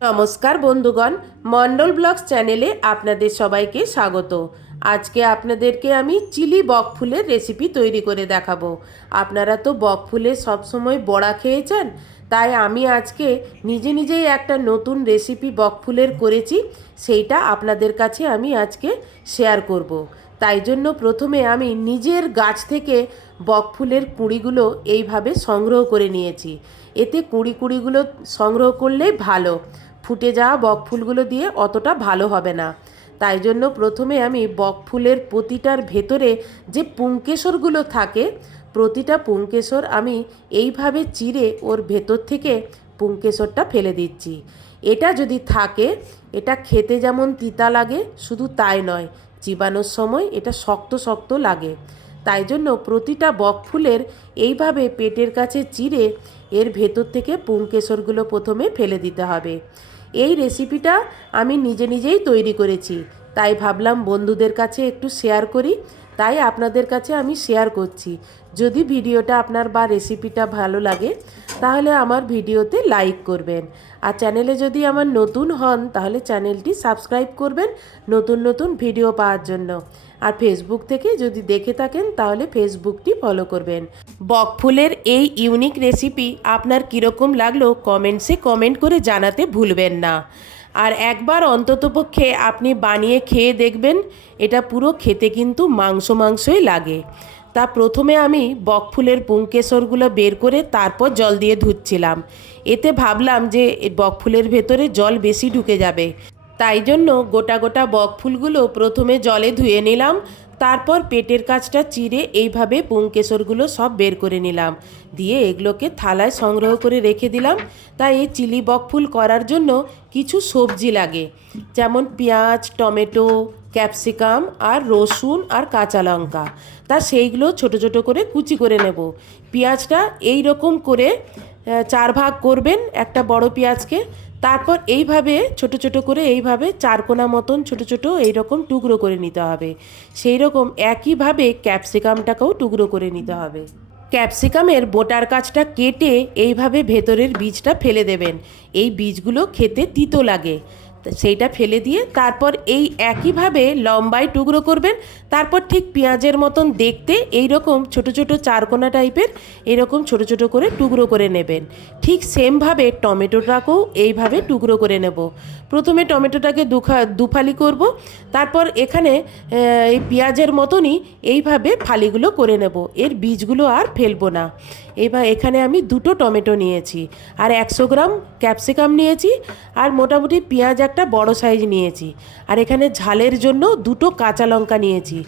নমস্কার বন্ধুগণ, মন্ডল ব্লগস চ্যানেলে আপনাদের সবাইকে স্বাগত। আজকে আপনাদেরকে আমি চিলি বক ফুলের রেসিপি তৈরি করে দেখাবো। আপনারা তো বক ফুলের সবসময় বড়া খেয়েছেন, তাই আমি আজকে নিজে নিজেই একটা নতুন রেসিপি বক ফুলের করেছি, সেইটা আপনাদের কাছে আমি আজকে শেয়ার করব। তাই জন্য প্রথমে আমি নিজের গাছ থেকে বক ফুলের কুঁড়িগুলো এইভাবে সংগ্রহ করে নিয়েছি। এতে কুঁড়ি কুঁড়িগুলো সংগ্রহ করলেই ভালো। ফুটে যাওয়া বক ফুলগুলো দিয়ে অতটা ভালো হবে না। তাই জন্য প্রথমে আমি বক ফুলের প্রতিটার ভেতরে যে পুঙ্কেশরগুলো থাকে, প্রতিটা পুঙ্কেশর আমি এইভাবে চিরে ওর ভেতর থেকে পুঙ্কেশরটা ফেলে দিচ্ছি। এটা যদি থাকে, এটা খেতে যেমন তিতা লাগে, শুধু তাই নয়, চিবানোর সময় এটা শক্ত শক্ত লাগে। তাই জন্য প্রতিটা বক ফুলের এইভাবে পেটের কাছে চিরে এর ভেতর থেকে পুঙ্কেশরগুলো প্রথমে ফেলে দিতে হবে। এই রেসিপিটা আমি নিজে নিজেই তৈরি করেছি। তাই ভাবলাম বন্ধুদের কাছে একটু শেয়ার করি, তাই আপনাদের কাছে আমি শেয়ার করছি। যদি ভিডিওটা আপনার বা রেসিপিটা ভালো লাগে, তাহলে আমার ভিডিওতে লাইক করবেন। আর চ্যানেলে যদি আমার নতুন হন, তাহলে চ্যানেলটি সাবস্ক্রাইব করবেন নতুন নতুন ভিডিও পাওয়ার জন্য। আর ফেসবুক থেকে যদি দেখে থাকেন, তাহলে ফেসবুকটি ফলো করবেন। বকফুলের এই ইউনিক রেসিপি আপনার কীরকম লাগল কমেন্টসে কমেন্ট করে জানাতে ভুলবেন না। আর একবার অন্ততপক্ষে আপনি বানিয়ে খেয়ে দেখবেন, এটা পুরো খেতে কিন্তু মাংস মাংসই লাগে। তা প্রথমে আমি বকফুলের পুঙ্কেশরগুলো বের করে তারপর জল দিয়ে ধুচ্ছিলাম। এতে ভাবলাম যে বকফুলের ভেতরে জল বেশি ঢুকে যাবে। তাই জন্য গোটা গোটা বকফুলগুলো প্রথমে জলে ধুয়ে নিলাম, তারপর পেটের কাছটা চিরে এইভাবে পুঙ্কেশরগুলো সব বের করে নিলাম। দিয়ে এগুলোকে থালায় সংগ্রহ করে রেখে দিলাম। তাই এই চিলি বকফুল করার জন্য কিছু সবজি লাগে, যেমন পেঁয়াজ, টমেটো, ক্যাপসিকাম আর রসুন আর কাঁচা লঙ্কা। তা সেইগুলো ছোট ছোট করে কুচি করে নেব। পেঁয়াজটা এই রকম করে চার ভাগ করবেন একটা বড় পেঁয়াজকে। তারপর এইভাবে ছোট ছোট করে এইভাবে চারকোনা মতন ছোট ছোট এইরকম টুকরো করে নিতে হবে। সেই রকম একইভাবে ক্যাপসিকামটাকেও টুকরো করে নিতে হবে। ক্যাপসিকামের বোটার কাছটা কেটে এইভাবে ভেতরের বীজটা ফেলে দেবেন। এই বীজগুলো খেতে তিতো লাগে। সেইটা ফেলে দিয়ে তারপর এই একইভাবে লম্বায় টুকরো করবেন। তারপর ঠিক পেঁয়াজের মতন দেখতে এই রকম ছোট ছোট চারকোনা টাইপের এরকম ছোট ছোট করে টুকরো করে নেবেন। ঠিক সেমভাবে টমেটোটাকেও এইভাবে টুকরো করে নেব। প্রথমে টমেটোটাকে দুখা দুফালি করব। তারপর এখানে এই পেঁয়াজের মতনই এইভাবে ফালিগুলো করে নেব। এর বীজগুলো আর ফেলব না। এবার এখানে আমি দুটো টমেটো নিয়েছি আর একশো গ্রাম ক্যাপসিকাম নিয়েছি আর মোটামুটি পেঁয়াজ একটা বড় সাইজ নিয়েছি। আর এখানে ঝালের জন্য দুটো কাঁচা লঙ্কা নিয়েছি।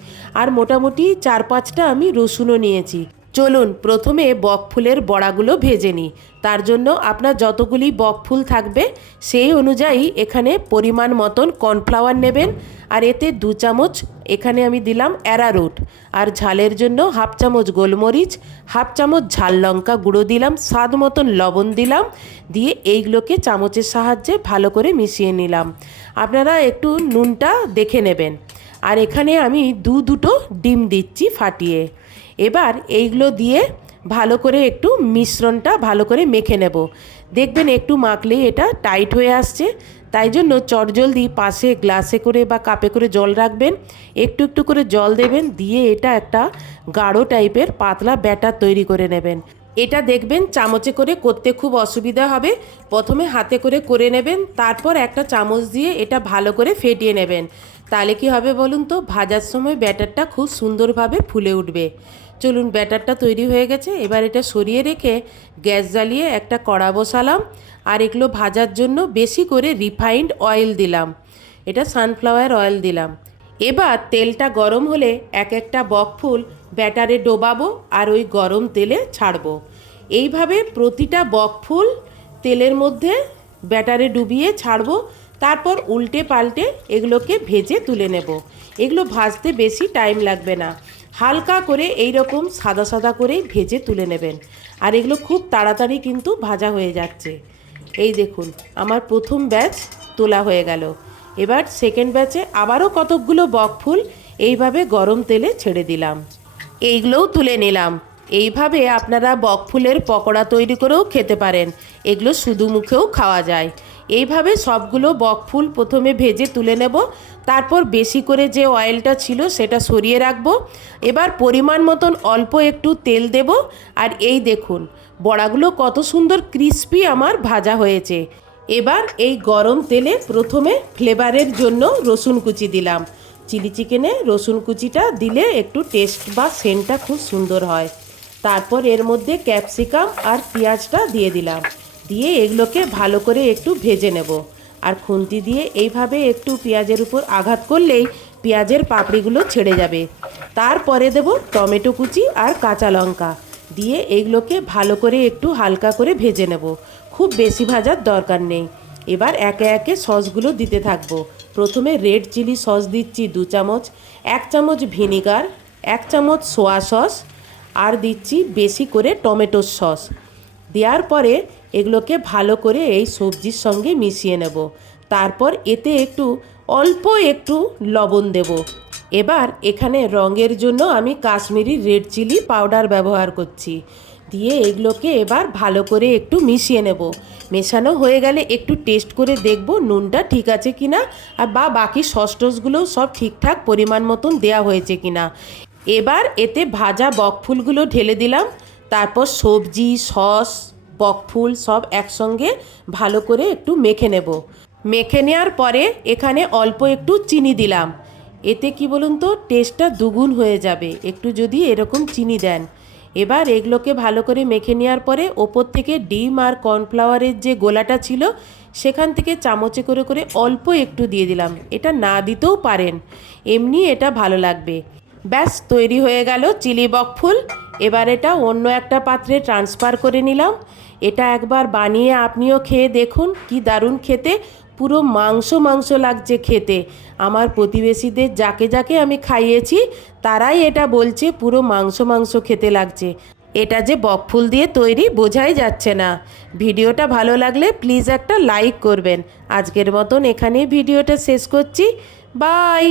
আর মোটামুটি চার পাঁচটা আমি রসুনও নিয়েছি। চলুন, প্রথমে বক ফুলের বড়াগুলো ভেজে নিই। তার জন্য আপনার যতগুলি বক ফুল থাকবে, সেই অনুযায়ী এখানে পরিমাণ মতন কর্নফ্লাওয়ার নেবেন। আর এতে দু চামচ, এখানে আমি দিলাম অ্যারারুট। আর ঝালের জন্য হাফ চামচ গোলমরিচ, হাফ চামচ ঝাল লঙ্কা গুঁড়ো দিলাম, স্বাদ মতন লবণ দিলাম, দিয়ে এইগুলোকে চামচের সাহায্যে ভালো করে মিশিয়ে নিলাম। আপনারা একটু নুনটা দেখে নেবেন। আর এখানে আমি দু দুটো ডিম দিচ্ছি ফাটিয়ে। এবার এইগুলো দিয়ে ভালো করে একটু মিশ্রণটা ভালো করে মেখে নেব। দেখবেন একটু মাখলেই এটা টাইট হয়ে আসছে, তাই জন্য চটজলদি পাশে গ্লাসে করে বা কাপে করে জল রাখবেন, একটু একটু করে জল দেবেন, দিয়ে এটা একটা গাঢ় টাইপের পাতলা ব্যাটার তৈরি করে নেবেন। এটা দেখবেন চামচে করে করতে খুব অসুবিধা হবে। প্রথমে হাতে করে করে নেবেন, তারপর একটা চামচ দিয়ে এটা ভালো করে ফেটিয়ে নেবেন। তাহলে কি হবে বলুন তো, ভাজার সময় ব্যাটারটা খুব সুন্দরভাবে ফুলে উঠবে। চলুন, ব্যাটারটা তৈরি হয়ে গেছে। এবার এটা সরিয়ে রেখে গ্যাস জ্বালিয়ে একটা কড়া বসালাম। আর এগুলো ভাজার জন্য বেশি করে রিফাইন্ড অয়েল দিলাম। এটা সানফ্লাওয়ার অয়েল দিলাম। এবার তেলটা গরম হলে এক একটা বকফুল ব্যাটারে ডোবাবো আর ওই গরম তেলে ছাড়বো। এইভাবে প্রতিটা বকফুল তেলের মধ্যে ব্যাটারে ডুবিয়ে ছাড়বো, তারপর উল্টে পাল্টে এগুলোকে ভেজে তুলে নেব। এগুলো ভাজতে বেশি টাইম লাগবে না। হালকা করে এই রকম সাদা সাদা করেই ভেজে তুলে নেবেন। আর এগুলো খুব তাড়াতাড়ি কিন্তু ভাজা হয়ে যাচ্ছে। এই দেখুন, আমার প্রথম ব্যাচ তোলা হয়ে গেল। এবার সেকেন্ড ব্যাচে আবারও কতকগুলো বকফুল এইভাবে গরম তেলে ছেড়ে দিলাম। এইগুলোও তুলে নিলাম। এইভাবে আপনারা বকফুলের পকোড়া তৈরি করেও খেতে পারেন। এগুলো শুধু মুখেও খাওয়া যায়। এইভাবে সবগুলো বকফুল প্রথমে ভেজে তুলে নেব। তারপর বেশি করে যে অয়েলটা ছিল সেটা সরিয়ে রাখব। এবার পরিমাণ মতন অল্প একটু তেল দেব। আর এই দেখুন, বড়াগুলো কত সুন্দর ক্রিস্পি আমার ভাজা হয়েছে। এবার এই গরম তেলে প্রথমে ফ্লেভারের জন্য রসুন কুচি দিলাম। চিলি চিকেনে রসুন কুচিটা দিলে একটু টেস্ট বা সেন্টটা খুব সুন্দর হয়। তারপর এর মধ্যে ক্যাপসিকাম আর পেঁয়াজটা দিয়ে দিলাম। দিয়ে এগুলোকে ভালো করে একটু ভেজে নেব। আর খুন্তি দিয়ে এইভাবে একটু পেঁয়াজের উপর আঘাত করলেই পেঁয়াজের পাপড়িগুলো ছেড়ে যাবে। তারপরে দেব টমেটো কুচি আর কাঁচা লঙ্কা। দিয়ে এইগুলোকে ভালো করে একটু হালকা করে ভেজে নেব। খুব বেশি ভাজার দরকার নেই। এবার একে একে সসগুলো দিতে থাকব। প্রথমে রেড চিলি সস দিচ্ছি দু চামচ, এক চামচ ভিনিগার, এক চামচ সোয়া সস, আর দিচ্ছি বেশি করে টমেটোর সস। দেওয়ার পরে এগুলোকে ভালো করে এই সবজির সঙ্গে মিশিয়ে নেব। তারপর এতে একটু, অল্প একটু লবণ দেব। এবার এখানে রঙের জন্য আমি কাশ্মীরি রেড চিলি পাউডার ব্যবহার করছি। দিয়ে এগুলোকে এবার ভালো করে একটু মিশিয়ে নেব। মেশানো হয়ে গেলে একটু টেস্ট করে দেখব নুনটা ঠিক আছে কিনা আর বা বাকি সস টসগুলোও সব ঠিকঠাক পরিমাণ মতন দেয়া হয়েছে কি না এবার এতে ভাজা বকফুলগুলো ঢেলে দিলাম। তারপর সবজি, সস, বকফুল সব একসঙ্গে ভালো করে একটু মেখে নেব। মেখে নেওয়ার পরে এখানে অল্প একটু চিনি দিলাম। এতে কি বলুন তো টেস্টটা দুগুণ হয়ে যাবে। একটু যদি এরকম চিনি দেন। এবার এগুলোকে ভালো করে মেখে নেওয়ার পরে ওপর থেকে ডিম আর কর্নফ্লাওয়ারের যে গোলাটা ছিল, সেখান থেকে চামচে করে করে অল্প একটু দিয়ে দিলাম। এটা না দিতেও পারেন। এমনি এটা ভালো লাগবে। ব্যাস, তৈরি হয়ে গেল চিলি বকফুল এবার এটা অন্য একটা পাত্রে ট্রান্সফার করে নিলাম। এটা একবার বানিয়ে আপনিও খেয়ে দেখুন, কি দারুণ খেতে। পুরো মাংস মাংস লাগছে খেতে। আমার প্রতিবেশীদের যাকে যাকে আমি খাইয়েছি, তারাই এটা বলছে, পুরো মাংস মাংস খেতে লাগছে। এটা যে বকফুল দিয়ে তৈরি বোঝাই যাচ্ছে না। ভিডিওটা ভালো লাগলে প্লিজ একটা লাইক করবেন। আজকের মতন এখানেই ভিডিওটা শেষ করছি। বাই!